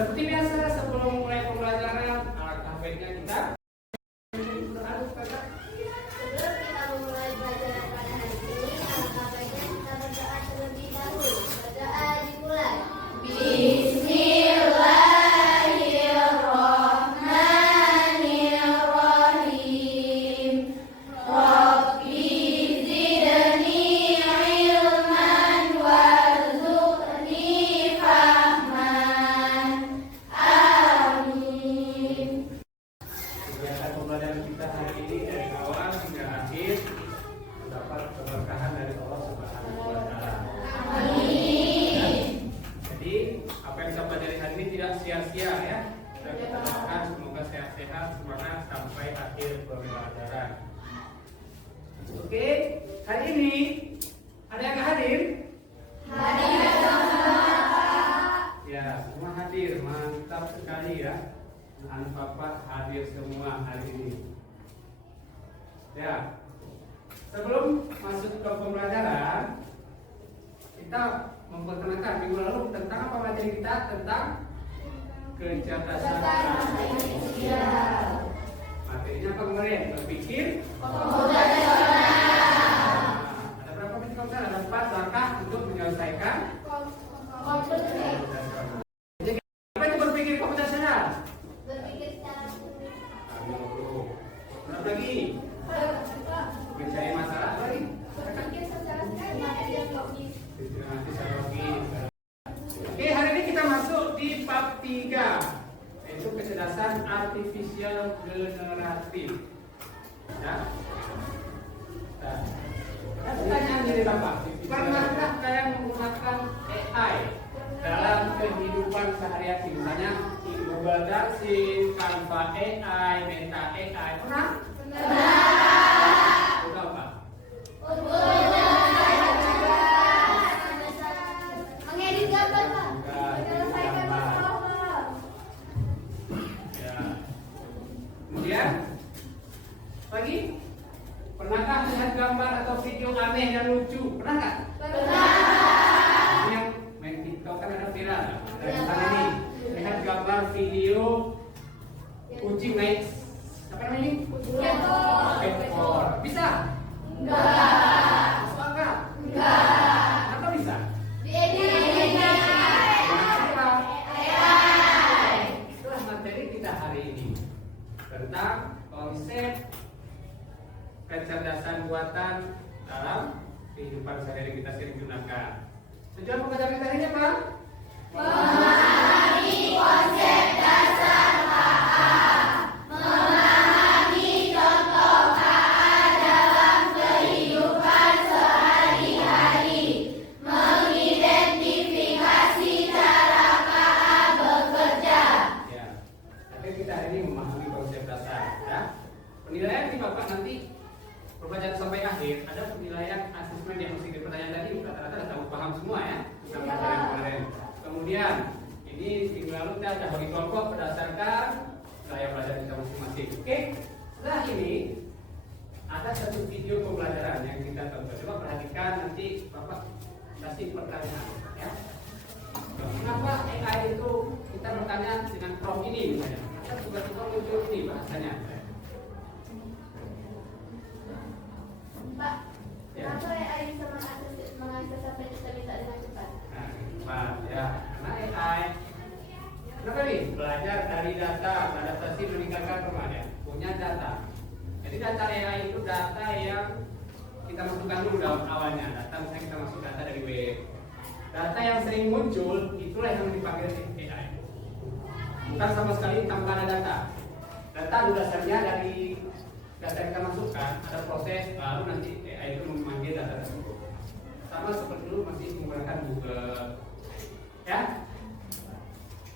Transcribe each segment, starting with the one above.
Seperti biasa, sebelum mulai pembelajaran, alangkah baiknya kita Sebelum kita memulai pelajaran pada hari ini, alangkah baiknya kita berdoa terlebih dahulu. Berdoa dimulai. Bismillahirrahmanirrahim. Rabbi zidni ilman warzuqni fahman. Amin. kegiatan pembelajaran kita hari ini dari awal hingga akhir mendapat keberkahan dari Allah Subhanahu wa Ta'ala. Jadi apa yang kita pelajari hari ini tidak sia-sia ya. Dan kita doakan semoga sehat-sehat semangat sampai akhir pembelajaran. Oke, hari ini ada yang hadir? Ya, semua hadir, mantap sekali ya. Anak Bapak hadir semua hari ini. Ya, sebelum masuk ke pembelajaran, kita memperkenalkan minggu lalu tentang apa materi kita tentang kecerdasan artifisial. Materinya apa kemarin? Berpikir ada berapa menit komputer? Ada 4 langkah untuk menyelesaikan komputasional. Jadi apa itu berpikir komputasional? Berpikir secara Berapa lagi? Mencari masalah lagi? berpikir secara sistematis logis. Sistematis dan logis. Oke, hari ini kita masuk di bab 3, yaitu kecerdasan artifisial generatif. Ya. Nah, pertanyaan dari Bapak, pernahkah kalian menggunakan AI dalam kehidupan sehari-hari? Misalnya Google Translate, Canva AI, Meta AI, pernah? Udah Pak? Mengedit gambar, Pak. Enggak, Menyelesaikan gambar. masalah. Ya. Kemudian lagi, pernahkah melihat gambar atau video aneh dan lucu? Pernah nggak? Ini yang main TikTok kan ada viral. Ada misalnya nih, lihat gambar video kucing naik apa namanya ini? Ekor. Bisa? Masuk akal? Apa bisa? Kenapa? Itulah materi kita hari ini tentang konsep kecerdasan buatan dalam kehidupan sehari-hari kita sering gunakan. Tujuan pembelajaran kita hari ini apa? Memahami konsep dasar KA. Memahami contoh KA dalam kehidupan sehari-hari. Mengidentifikasi cara KA bekerja. Ya. Tapi kita hari ini memahami konsep dasar. Ya. Penilaian di Bapak nanti pembelajaran sampai akhir ada penilaian asesmen yang mesti pertanyaan tadi rata-rata sudah tahu paham semua ya tentang materi yang kemarin. Kemudian ini minggu lalu kita sudah bagi kelompok berdasarkan gaya belajar kita masing-masing. Oke, setelah ini ada satu video pembelajaran yang kita tonton. Coba perhatikan nanti Bapak kasih pertanyaan. Ya. Kenapa AI itu kita bertanya dengan prompt ini misalnya? Kita tiba-tiba muncul ini bahasanya. Pak, Ya. kenapa AI bisa mengakses apa yang kita minta dengan cepat? Nah, cepat ya. Karena AI kenapa nih? Belajar dari data, adaptasi meningkatkan permainan. Punya data. Jadi data AI itu data yang kita masukkan dulu dalam awalnya. Data misalnya kita masuk data dari web. Data yang sering muncul itulah yang dipanggil AI. Bukan sama sekali tanpa ada data. Data dasarnya dari data yang kita masukkan, ada proses baru nanti AI itu memanggil data tersebut. Sama seperti dulu masih menggunakan Google. Ya.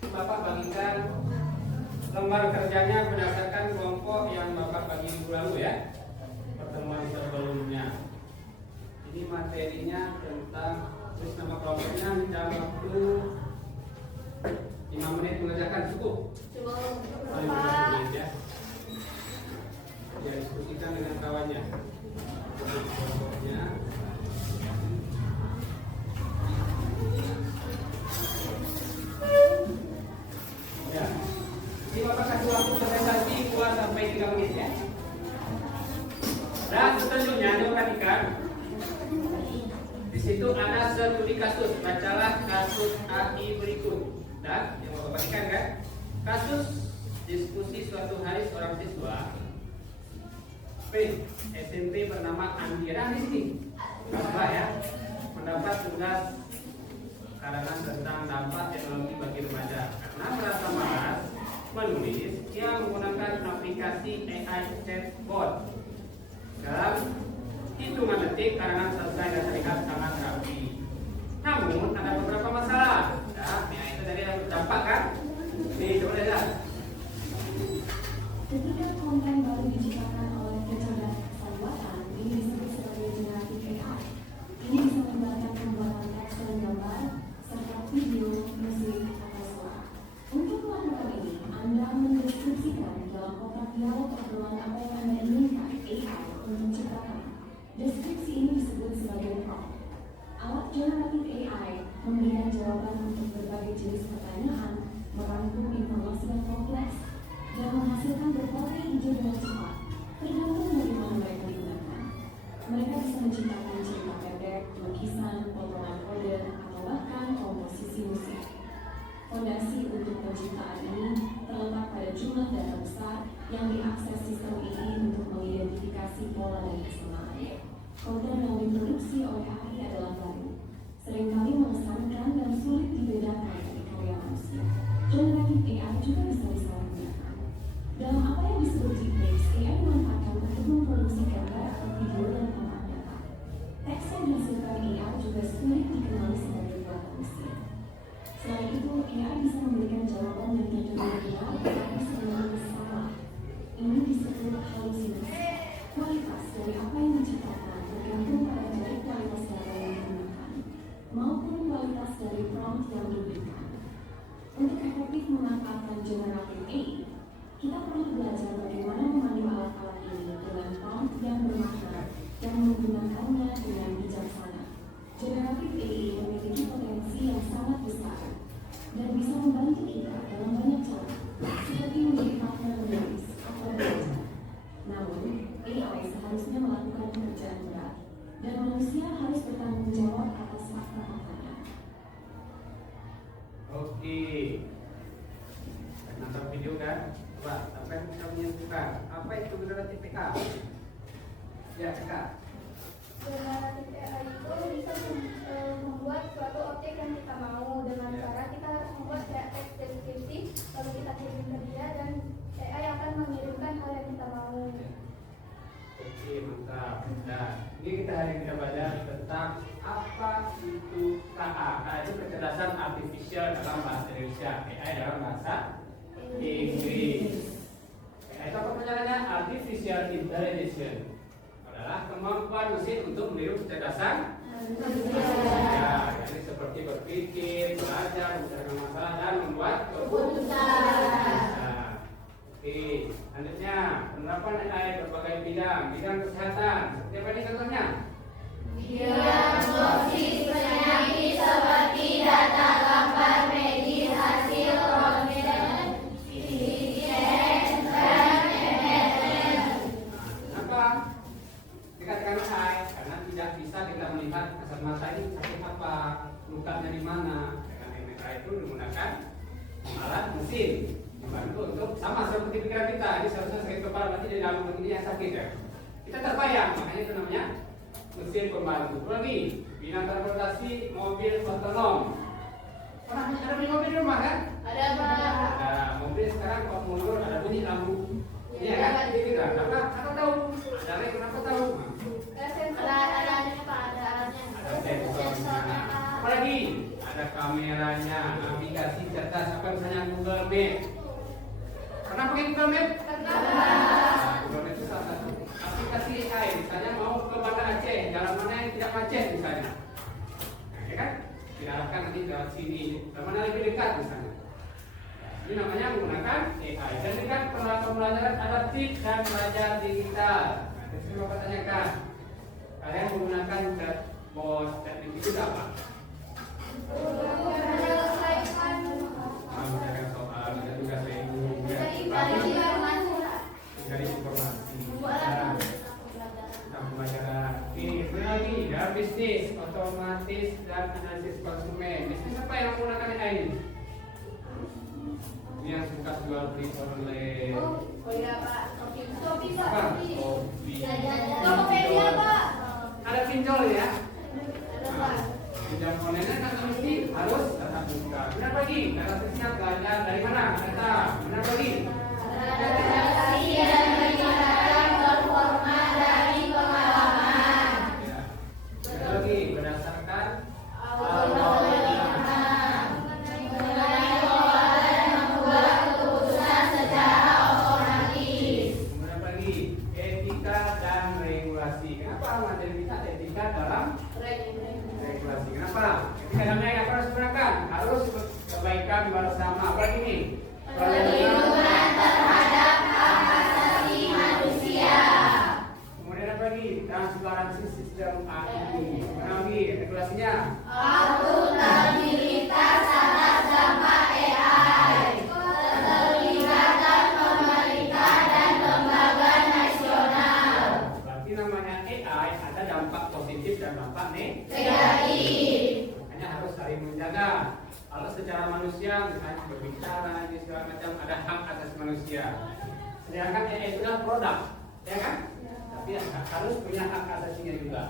Bapak bagikan lembar kerjanya berdasarkan kelompok yang Bapak bagi minggu lalu ya. Pertemuan sebelumnya. Ini materinya tentang terus nama kelompoknya dalam waktu 5 menit mengerjakan cukup. Paling 5 menit ya. Ya, diskusikan dengan kawannya. Kelompoknya. Kasus diskusi suatu hari seorang siswa SMP bernama Andira di sini, apa ya, mendapat tugas karangan tentang dampak teknologi bagi remaja. Karena merasa malas menulis, ia menggunakan aplikasi AI chatbot. Dalam hitungan detik karangan selesai dan terlihat sangat rapi. Namun ada beberapa masalah. Ya, itu tadi yang dampak kan? Nih, coba lihat. Ketika konten baru diciptakan oleh kecerdasan buatan, ini disebut sebagai generatif AI. Ini bisa membantu pembuatan teks dan gambar, serta video, musik, atau suara. Untuk melakukan ini, Anda mendeskripsikan dalam kotak dialog obrolan apa yang Anda inginkan AI untuk ciptakan. Deskripsi ini disebut sebagai prompt. Alat generatif AI memberikan jawaban untuk berbagai jenis pertanyaan, merangkum informasi yang kompleks, dan menghasilkan berbagai ide dengan cepat, tergantung dari mana mereka digunakan. Mereka bisa menciptakan cerita pendek, lukisan, potongan kode, atau bahkan komposisi musik. Fondasi untuk penciptaan ini terletak pada jumlah data besar yang diakses sistem ini untuk mengidentifikasi pola dan kesamaan. Konten yang diproduksi oleh AI adalah baru, seringkali mengesankan dan sulit dibedakan dari karya manusia. Generatif AI juga bisa disalahgunakan. Dalam apa yang disebut deepfakes, AI dimanfaatkan untuk memproduksi gambar atau video yang tanpa data. Teks yang dihasilkan AI juga sulit dikenali sebagai buatan mesin. Selain itu, AI bisa memberikan jawaban yang terdengar benar tetapi sebenarnya salah. Ini disebut halusinasi. Kualitas dari apa yang diciptakan tergantung pada dari kualitas data yang digunakan maupun kualitas dari prompt yang diberikan. Untuk efektif memanfaatkan generatif AI, kita perlu belajar bagaimana memandu alat-alat ini dengan prompt yang bermakna dan menggunakannya dengan bijaksana. Generatif AI memiliki potensi yang sangat besar dan bisa membantu kita dalam banyak cara, seperti menjadi partner menulis atau belajar. Namun, AI seharusnya melakukan pekerjaan berat, dan manusia harus bertanggung jawab atas fakta-faktanya. Oke, nonton video kan? Wah, sampai bisa menyentuhkan. Apa itu generatif AI? Ya, Kak. Generatif AI itu bisa membuat suatu objek yang kita mau dengan cara kita harus membuat kayak teks deskripsi, lalu kita kirim ke dia dan AI akan mengirimkan hal yang kita mau. Oke, mantap. Nah, ini hari kita belajar tentang apa itu KA. Nah, itu kecerdasan artifisial dalam bahasa Indonesia, AI dalam bahasa Inggris. AI itu apa penjelasannya? Artificial Intelligence adalah kemampuan mesin untuk meniru kecerdasan ya, jadi seperti berpikir, belajar, mencari masalah dan membuat keputusan. Oke, selanjutnya penerapan AI berbagai bidang kesehatan. Seperti apa ini contohnya? Diagnosis penyakit seperti data gambar medis, hasil ronsen, dan MRI. Kenapa dikatakan AI? Karena tidak bisa kita melihat kasat mata ini sakit apa, lukanya di mana. Dengan MRI itu menggunakan alat mesin dibantu untuk sama seperti pikiran kita. Ini seharusnya sakit kepala, berarti di dalam begini yang sakit ya. Kita terbayang, makanya itu namanya mesin pembantu. Lagi bidang transportasi mobil otonom. Pernah ada beli mobil di rumah kan? Ada Pak. Ada mobil sekarang kalau mundur ada bunyi lampu. Iya kan? Jadi kita apa tahu? Ada rem kenapa tahu? Ada Pak, ada alatnya. Ada sensornya. Apalagi ada kameranya, navigasi cerdas apa misalnya Google Map. Pernah pakai Google Map? Pernah. Google Map itu salah satu aplikasi AI. Misalnya mau ke Banda Aceh, jalan mana yang tidak macet misalnya. Nah, ya kan? Diarahkan nanti ke sini, ke mana lebih dekat misalnya. Ini namanya menggunakan AI. Dan dengan pembelajaran adaptif dan belajar digital. Nah, itu Bapak tanyakan. Kalian menggunakan chatbot dan itu apa? Mengerjakan soal, bisa juga training, mencari informasi, tentang pembelajaran. Ini lagi dalam bisnis, otomatis dan analisis konsumen. Bisnis apa yang menggunakan AI ini? Ini yang suka jual beli online. Oh iya Pak, Shopee Pak, Apa? Shopee. Shopee. Tokopedia Pak. Ada pinjol ya? Ada Pak. Pinjam online kan mesti harus tatap muka. Benar lagi, transaksinya belajar dari mana? Data. Benar lagi. Adaptasi dan peningkatan performa dari pengalaman. Ya. Benar lagi, berdasarkan Autopilot mengenai pola dan membuat keputusan secara otomatis. kemudian lagi etika dan regulasi. Kenapa materi kita etika dalam regulasi? Kenapa? Etika dalam yang harus gunakan harus kebaikan bersama. Apa ini? Perlindungan terhadap hak asasi manusia. Kemudian apa lagi? Transparansi sistem AI. Mana lagi regulasinya? Akuntabilitas atas dampak AI. Keterlibatan pemerintah dan lembaga nasional. Berarti namanya AI ada dampak positif dan dampak negatif. Negatif. Makanya harus saling menjaga. Kalau secara manusia misalnya berbicara di segala macam ada hak asasi manusia. Sedangkan AI itu adalah produk, ya kan? Tapi harus punya hak asasinya juga.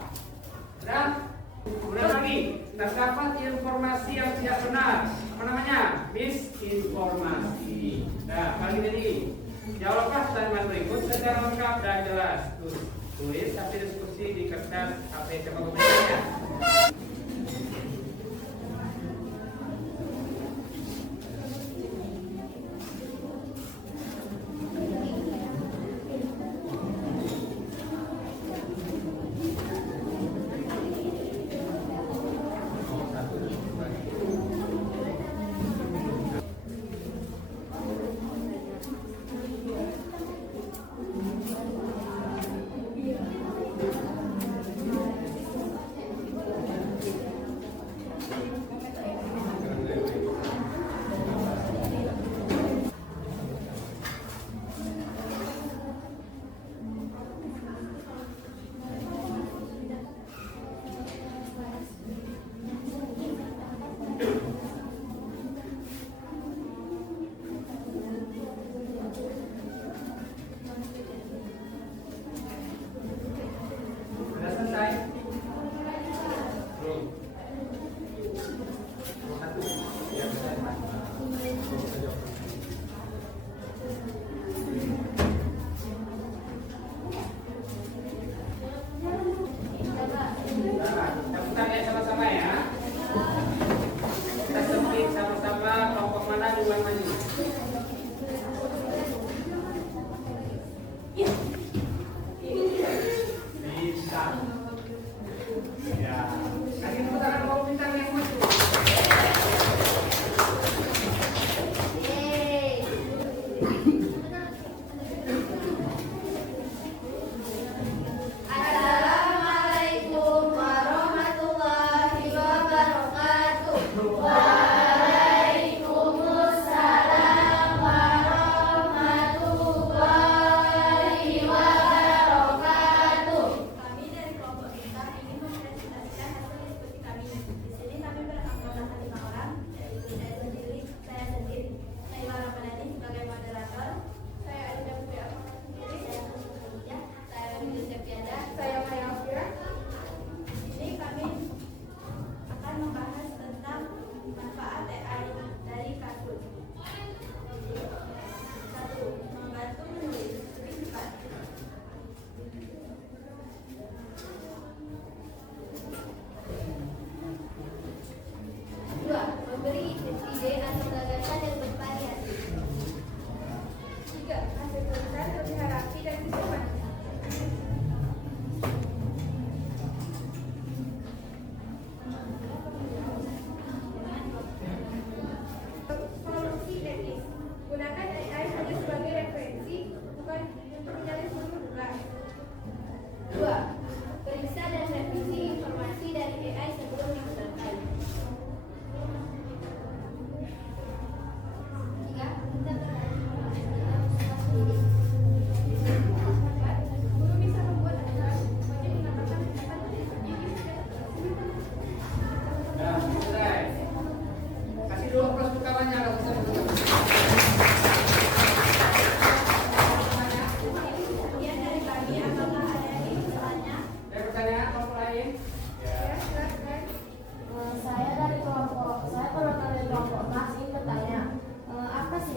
Dan kemudian lagi terdapat informasi yang tidak benar. Apa namanya? Misinformasi. Nah, kali ini jawablah pertanyaan berikut secara lengkap dan jelas. Tulis hasil diskusi di kertas HP coba ya.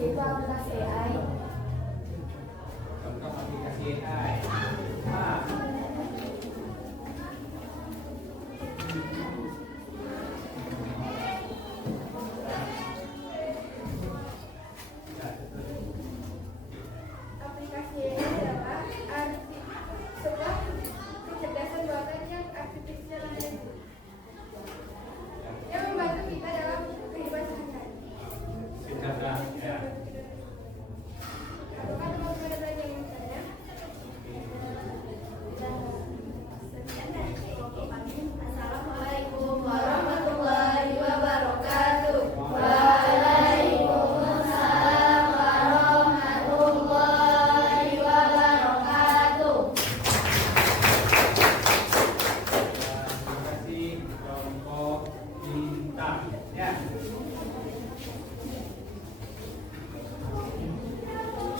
yaitu aplikasi AI. Contoh aplikasi AI. Ah. Aplikasi AI adalah sebuah kecerdasan buatan yang artificial yang membantu kita dalam kehidupan sehari-hari. Singkatlah ya. Apakah teman-teman ada yang ingin bertanya? Assalamualaikum warahmatullahi wabarakatuh. Waalaikumsalam warahmatullahi wabarakatuh. Terima kasih kelompok bintang ya.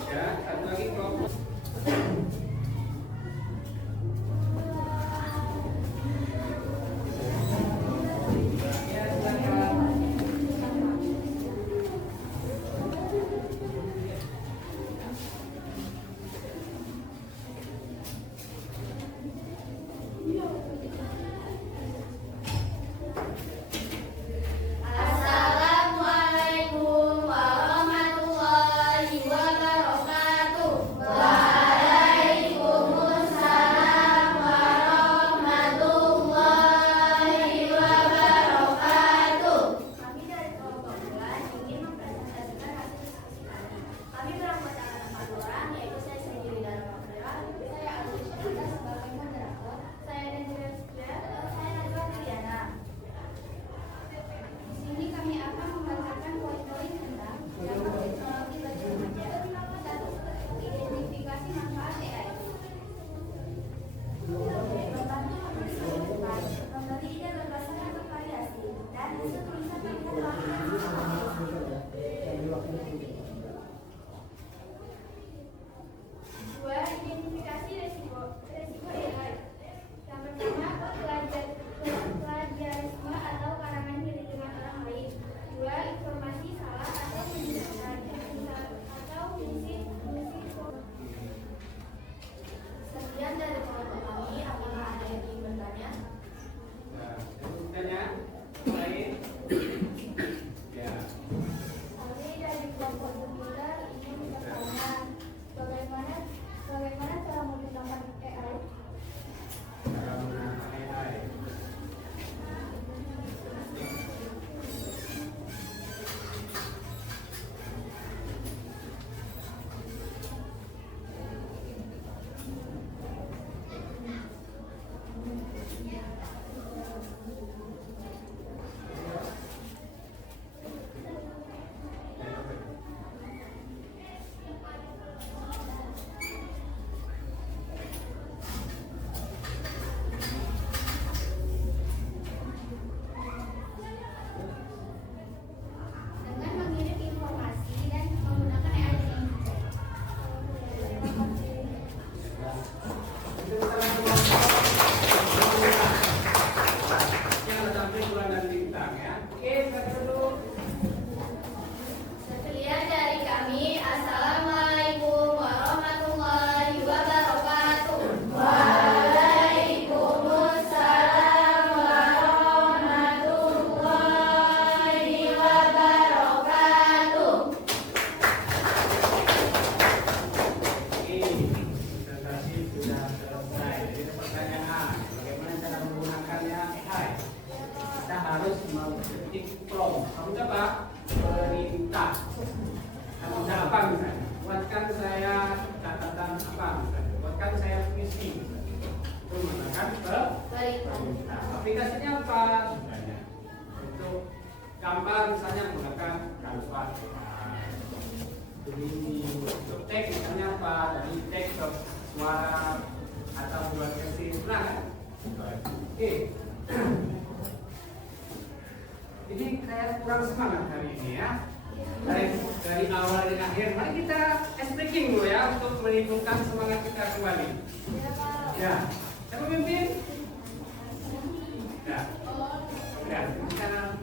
Ya, satu lagi kelompok. Ya, silakan. Assalamualaikum warahmatullahi wabarakatuh. Waalaikumsalam warahmatullahi wabarakatuh. Kami dari kelompok 2 ingin mempresentasikan hasil diskusi kami. Kami beranggotakan 4 orang, yaitu saya sendiri dalam moderator, saya Agus Syahida sebagai moderator, saya Dendra Sudha, saya Najwa Triana. Di sini kami akan membacakan poin-poin tentang dampak teknologi bagi remaja dan identifikasi manfaat AI. Membantu menulis lebih cepat, memberi ide gagasan yang bervariasi, dan hasil tulisan terlihat dua, identifikasi resiko AI. Yang pertama, plagiarisme atau karangan diri dengan orang lain. Dua, informasi salah atau menyesatkan atau misi. Sekian dari kelompok kami. Apakah ada yang ingin bertanya? Nah, bertanya lain. Ya. Kami dari kelompok bertiga ingin bertanya, bagaimana cara menggunakan AI? Cara menggunakan AI. Dengan mengirim informasi dan menggunakan AI dengan bijak. Terima kasih. Yang sampai bulan dan bintang ya. Oke, kita dulu. Sekian dari kami. Assalamualaikum warahmatullahi wabarakatuh. Waalaikumsalam warahmatullahi wabarakatuh. Oke, presentasi sudah selesai. Jadi pertanyaan, bagaimana cara menggunakannya AI? Kita harus mengetik prompt. Kamu coba perintah. Kamu udah apa misalnya? Buatkan saya catatan apa misalnya? Buatkan saya puisi. Itu menggunakan perintah. Aplikasinya apa misalnya? Untuk gambar misalnya menggunakan Canva. Ini untuk teks misalnya apa? Dari teks ke suara atau buat tekstil, nah kan? Oke. Ini kayak kurang semangat hari ini ya. Dari awal dan akhir, mari kita speaking dulu ya untuk menghidupkan semangat kita kembali. Ya, saya memimpin. Ya, ya, kita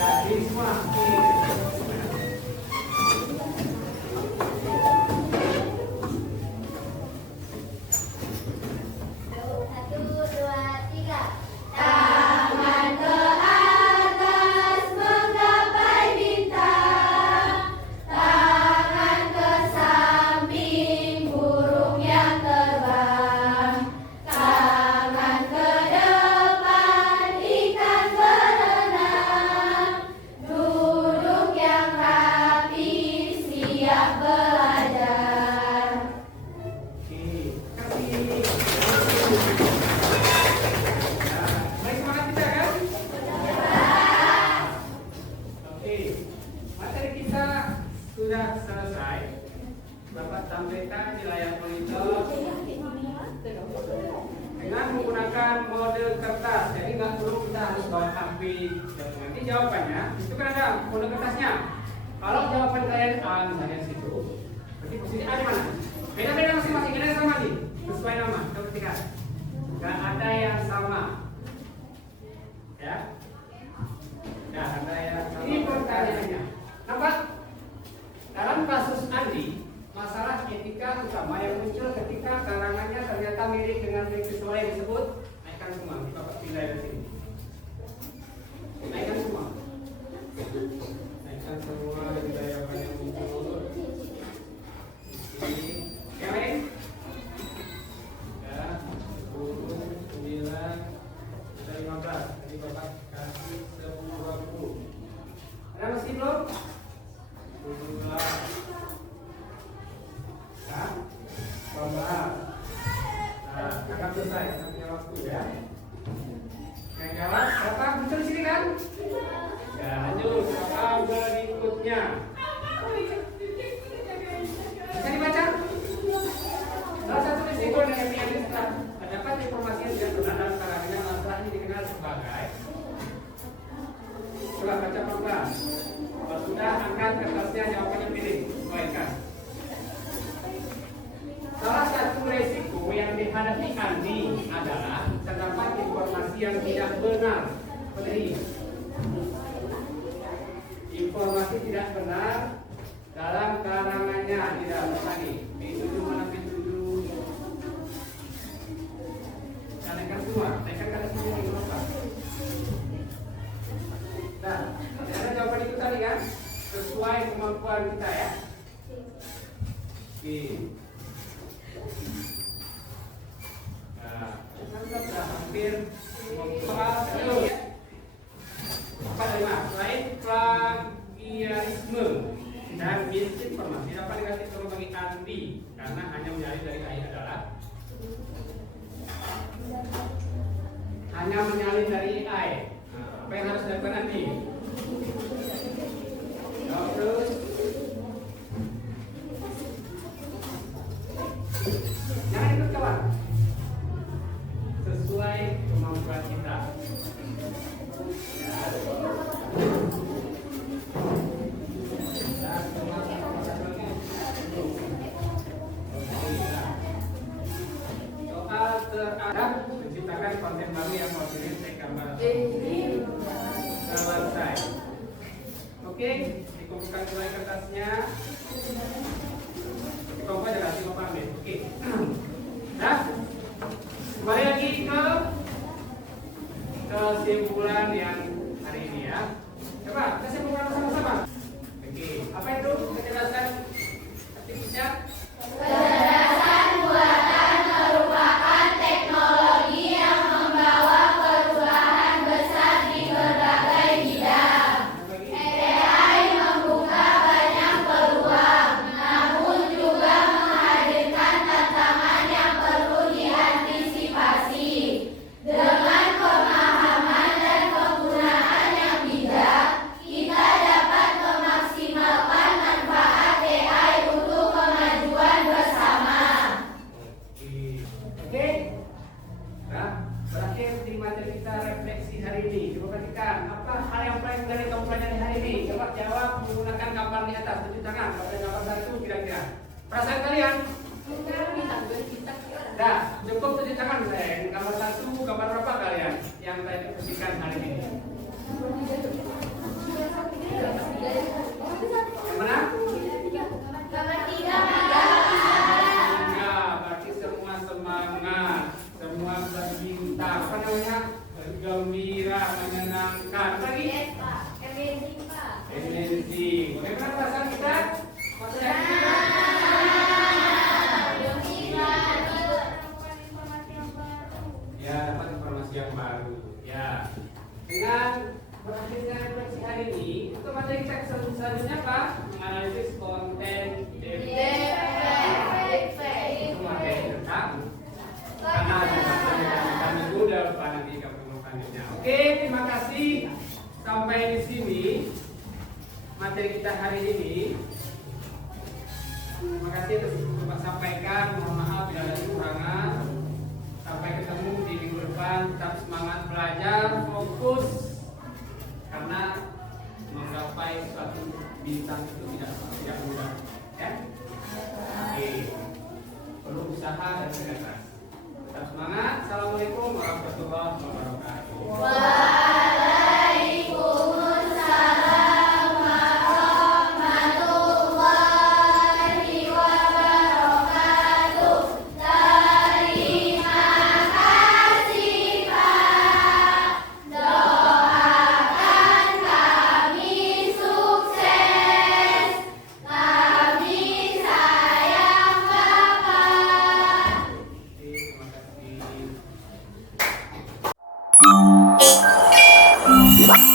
Jadi semua. Satu, dua, tiga. Tangan ke atas menggapai bintang, tangan ke samping burung yang terbang, tangan ke depan ikan berenang, duduk yang rapi siap belajar. Oke, kasih. Baik, semangat kita kan? Oke, materi kita sudah selesai. Bapak tampilkan di layar monitor dengan menggunakan mode kertas. Jadi nggak perlu kita harus bawa HP. Nanti jawabannya itu kan ada mode kertasnya. Kalau jawaban kalian A misalnya di situ, berarti posisi A di mana? Beda-beda masing-masing. Ada yang sama nih, sesuai nama. Coba ketikkan. Nggak ada yang sama. Ya. Nah, ada yang sama. Ini pertanyaannya. Nampak? Dalam kasus Andi, masalah etika utama yang muncul ketika karangannya ternyata mirip dengan siswa yang disebut. Naikkan semua, Bapak pindah dari sini. Naikkan semua. Naikkan semua kita yang muncul. Ini, yang lain? Ya, 10, 9, 15. Jadi Bapak kasih 20. Ada masih belum? 12. Ya, 12. Nah, kakak selesai, kakak punya waktu ya. Yang jawab, siapa? Muncul sini kan? Ya, lanjut. Apa berikutnya? Bisa dibaca? Salah satu risiko dengan yang setelah terdapat informasi yang tidak benar dalam karangannya, masalah ini dikenal sebagai. Coba baca pelan-pelan. Kalau sudah, angkat kertasnya, jawabannya pilih, sesuaikan. Salah satu resiko yang dihadapi Andi adalah terdapat informasi yang tidak benar. Seperti informasi tidak benar dalam karangannya di dalam tadi. P7 mana P7? Naikkan semua, naikkan ke atas sini di bawah. Nah, ada jawaban itu tadi kan? Sesuai kemampuan kita ya. Oke. Nah, kita sudah hampir soal ya. Apa lima? Selain plagiarisme dan misinformasi dapat negatif kalau bagi Andi karena hanya menyalin dari AI adalah hanya menyalin dari AI. Nah, apa yang harus dilakukan Andi? Jawab terus. Jangan ikut kawan. Sesuai kemampuan kita. Ya. Soal terhadap menciptakan konten baru yang mewakili teks gambar selesai. Oke, dikumpulkan kembali kertasnya. Dikumpulkan aja kasih Bapak ambil. Oke. Nah, kembali lagi ke kesimpulan yang hari ini ya. Coba kita simpulkan sama-sama. Oke, apa itu? Kita jelaskan aktivitasnya. Kecerdasan buatan merupakan teknologi yang membawa perubahan besar di berbagai bidang. AI membuka banyak peluang, namun juga menghadirkan tantangan yang perlu diantisipasi. Dengan pemahaman dan penggunaan yang bijak, kita dapat memaksimalkan manfaat AI untuk kemajuan bersama. Oke. Nah, berakhir di materi kita refleksi hari ini. Coba perhatikan apa hal yang paling menarik kamu pelajari hari ini. Coba jawab menggunakan gambar di atas. Tunjuk tangan. Pada gambar satu kira-kira. Perasaan kalian? Nah, cukup tunjuk tangan. Gambar satu, gambar berapa kalian yang saya diskusikan hari ini? ya, menyenangkan. Lagi? Yes, Pak. Amazing, Pak. Amazing. Bagaimana perasaan kita? Ya, dapat informasi yang baru. Ya, dengan berakhirnya refleksi hari ini, untuk materi kita selanjutnya apa? Menganalisis konten itu materi tentang kami udah lupa nanti keperluannya. Oke, terima kasih. Sampai di sini materi kita hari ini. Terima kasih atas Bapak sampaikan. Mohon maaf bila ada kekurangan. Sampai ketemu di minggu depan. Tetap semangat belajar, fokus, karena menggapai suatu bintang itu tidak mudah. Ya? Oke. Perlu usaha dan kerja keras. Tetap semangat. Assalamualaikum warahmatullahi wabarakatuh. Terima kasih.